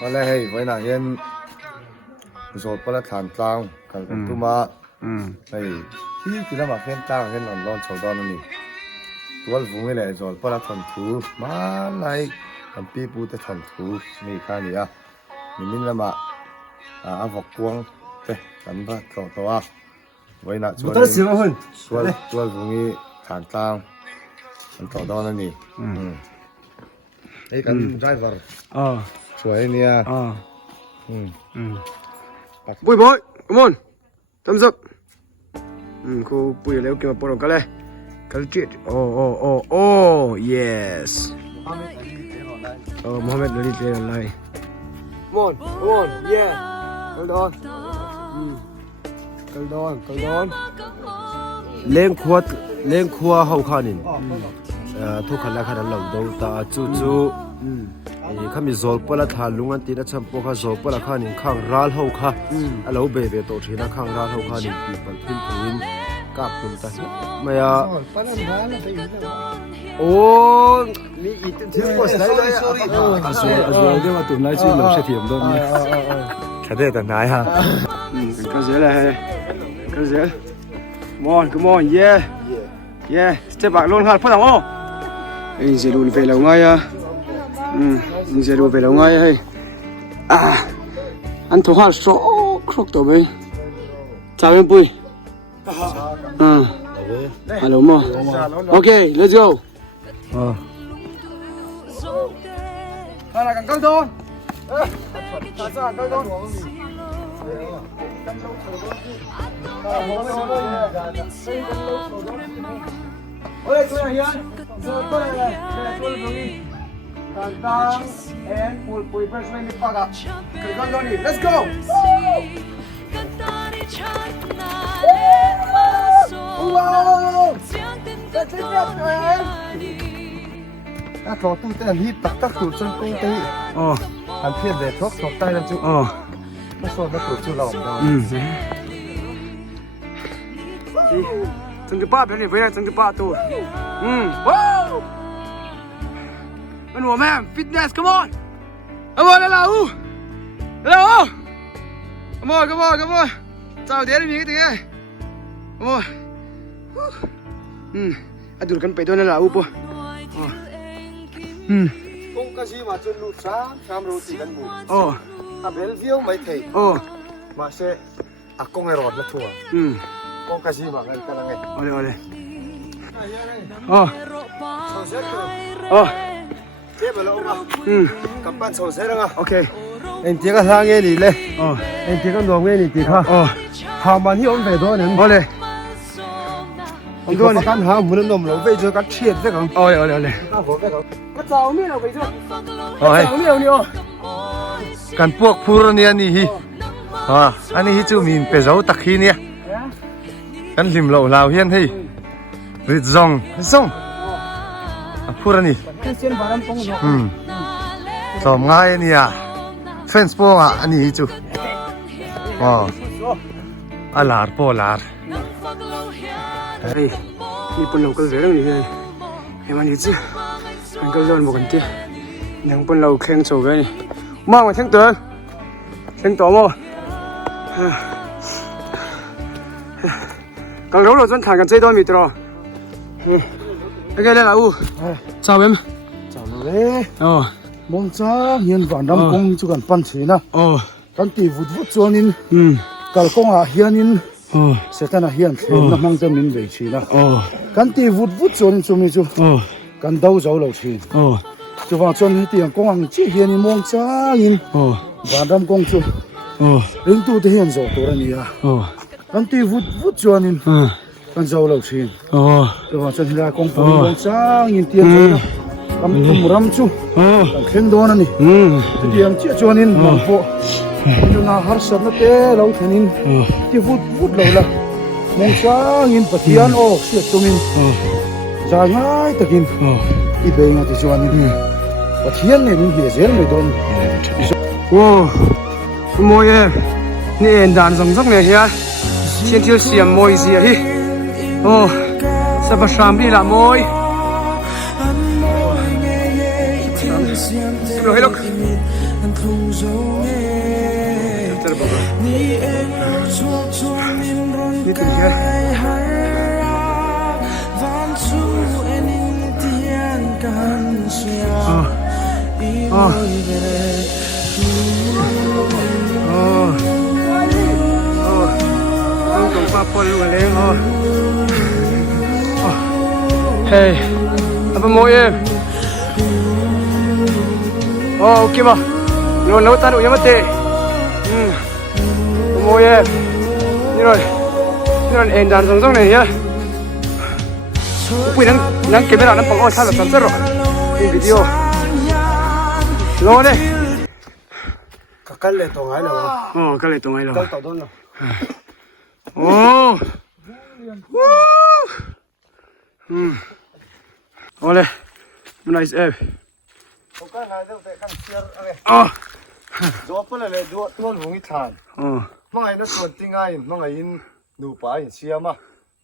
วันแรกให้ไว้หน่าเห็นโสดประธานกลางกันตุมาไอ้ที่ที่เรามาเห็นกลางเห็นร้อนๆชาวดอนนี่ตัวฟุ้งนี่แหละโสดประธานถูมาไล่กันปีปูแต่ทันถูนี่ข้านี่อ่ะนี่มินละมาฝักกวงเต้กันพระตัวไว้หน่าชวนตัวฟุ้งนี่ฐานกลางกันชาวดอนนี่ไอ้กันไดรเวอร์สวยเนี่ยปุ้ยบอย come on thumbs up ครูปุ้ยแล้วเกี่ยวกับปนกันเลยกันจิตโอ้ yes มูฮัมหมัดนาลีเตะอะไร come on yeah hold on เลี้ยงขวดเฮาขานินทุกคนละขนาดเราดูตาจู่ข้ามีโซลปลาทาลุงอันตีนัชมพวกข้าโซลปลาข้านินข้างร้านเฮาข้าเราเบเบโตทีนะข้างร้านเฮาข้านินปีปันพินพินกับคุณตาไม่อะโอ้มีอีกที่ว่าสไลด์เลยอาจจะว่าตุ่มไล่ชื่อเราเสียเทียมด้วยนี่แค่เด็ดแต่ไหนฮะก็เสียเลยก็เสีย come on yeah step back ลงขาดพอแล้วไอ้เจ้าดูไปแล้วไงอ่ะนี่จะดูไปแล้วไงเฮ้ยอันทุกคนโชว์ครกตัวไปจ้าเป็นปุ้ยฮัลโหลมาโอเค let's go อะไรกันกันโดนเฮ้ยตัวไหนยันตัวไหนตัวนี้Kantang and Pulpuy first line ni Paga. Kailan Loni, let's go! Wow! That's it, man! ถ้าเขาต้องเต้นฮิตตักถูกจนกุ้งตีอันเพียบเด็ดทกใต้แล้วจุไม่ส่วนไม่ถูกจุหลอกเราจังกะป้าเป็นนี่เว้ยจังกะป้าตัวว้าวมันหัวแม่ fitness come on แล้วcome on เจ้าเดี๋ยวมีกันตีcome on ดูกันไปด้วยนั่นแหละปุ๊คงกระชีมาจนลูกสามโรตีกันหมดเบลเวียไม่เทมาเช่กงไอรอดละทัวคงกระชีมากันไงเลยเจ็บแล้วกับปั้นโซเซ่แล้วโอเคเอ็นที่ก็ทางเงี้ยนี่เลยเอ็นที่ก็นวมเงี้ยนี่ตีข้าหามันที่อมไปตัวนึงเลยผมตัวนี้กันหาหมุนนมเราไปเจอกันเชียดซะก่อนเลยก็เจ้าเมียเราไปเจอเจ้าเมียนี่กันพวกพูรเนี่ยนี่ฮิอันนี้ฮิจูมินเปรี้ยวตะขี้เนี่ยกันลิมเราเฮียนให้ริดซองพูรนี่สมง่ายเนี่ยเฟนส์โป้อันนี้จูลาร์โป้ลาร์เฮ้ยนี่ปุ่นเราก็เรื่องนี้เลยเฮ้ยมันนี่จีมันก็เรื่องบอกกันทียังปุ่นเราแข่งโชว์กันนี่มองมาแข่งตัวมั้ง刚揉了转看看这段没得了，那个来啦呜，找人，找了嘞，蒙扎现万人公就กันปั้นสีนะกันตีวุฒิจวนนินกันกงเฮียนินเสร็จแล้วเฮียนเห็นน้ำมันจะมินไปสีนะกันตีวุฒิจวนนินจุ่มจุ่มกันดาวเจ้าเราสี就ว่าจวนที่ตีกงจีเฮียนินมองจ้านิน万人公จุ领导的现做多了你啊กันตีวุฒิจวนนินกันเจ้าเราสี就ว่าจวนที่เรากงมองจ้านินเตี้ยจุ่มกันทุ่มรำจุกันเข็นโดนนี่ที่ยังเจี๊ยจวนนินมองโฟดูน่าหาสัตว์นั่นเต้เราเท่านี้ที่วุฒิเราละมองช้ายินปะเทียนโอ้เสียตรงนี้จ่ายง่ายตะกินอีเบงอ่ะที่จวนนี่ปะเทียนเนี่ยมันเหี้ยเสียไม่โดนว้าวโมยนี่เอ็นด่านสังเลยเฮียเชียนเที่ยวเสียมโมยเสียฮิโอ้สับปะรดดีละโมย Lo helok. Ni tu dia. Tong papol lu leng Hey, apa mau em? Ok mà, luôn nấu tan ủi mất tệ. Mau em, như rồi em đàn giống này nhá. Quý nắng kiếm nào nó bằng oi sao là sẵn sàng rồi. In video, lo đây. Cái lệ tổ ngay rồi. Cái này tụi mày rồi. Cái tổ đó rồi. Ole, nice em. Cái này đâu để khăn xiên gió phân là gió tuôn vùng ít thàn mà ngày nó tuôn tiếng ai mà ngày in nụ bá in xiêm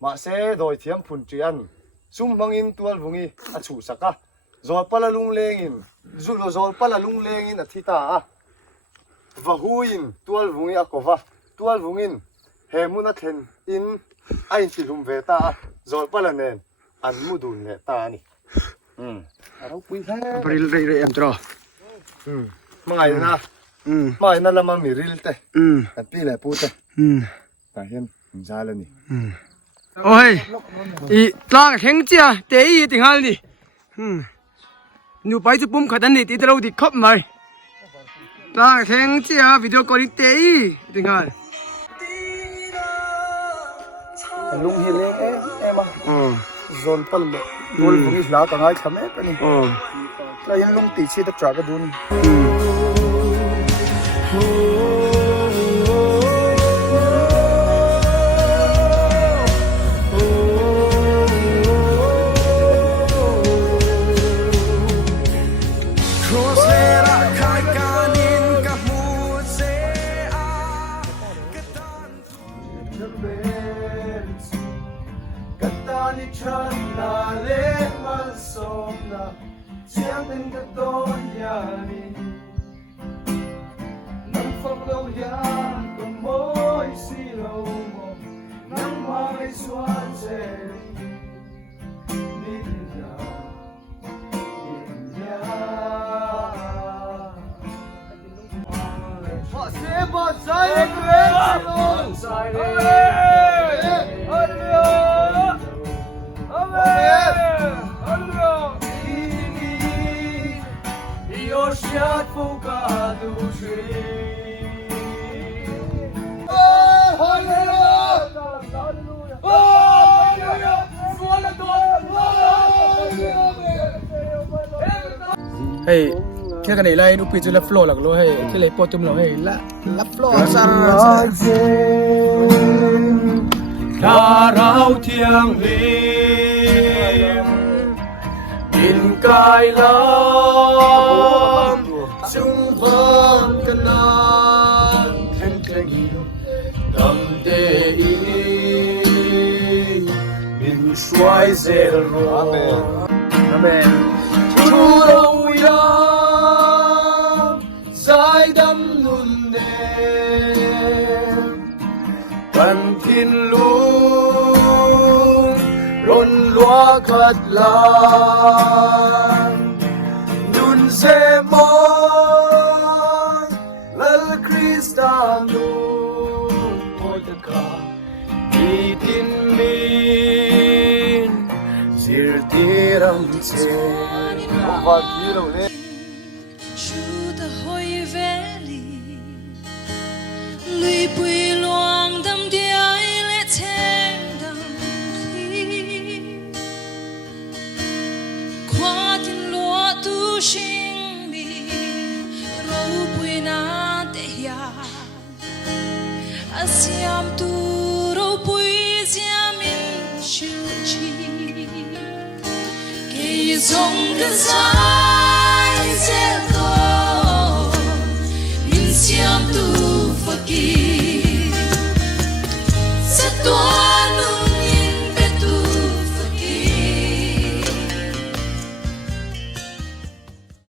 mà sẽ đòi thiêm phun trian sum mang in tuôn vùng ít chủ sắc gió phân là lung lên in gió phân là lung lên in thi ta và hui in tuôn vùng ít có va tuôn vùng in hè muốn thành in ai chỉ lum về ta gió phân là nền ăn mua đun nè ta nè đâu quý thế Beri em cho. mà ngày na mà ngày na làm mì ril te anh pi lại pu te ta hiền ra lên nè Ôi, ý lang khen chia, tế ý tiếng hal đi. Nếu bây giờ bấm khởi động đi, thì đâu đi khóc mày. Lang khen chia, video call đi tế ý tiếng hal. lung hiền lên em zon pal le gol bungi la ka ngai khame ka ni la yan lung ti chi ta tra ka dun Hey, cái này là nó bị cho là flow là lo hey, cái này po tum lo hey là flow sa. Đã rau thiêng liêm, in cài lam, chung vang cái nan thanh thanh đam đê in xoay zero. Amen. Chúa đâu ya, dài đắm luôn em, cần thiên luôn, rôn loa khát lan, nun se mòn, lal Krista nun, ôi tất cả, đi tin min, zir tiram che. Through the holy valley, lui bùi loang đam điai lệ thang đam khí, qua thiên lúa tu sinh mi, râu bùi na te ya, asiam tu râu bùi ziamin chiu chi. Kỳ dòng cái dài sẽ có, min xiêm tu phật kỳ.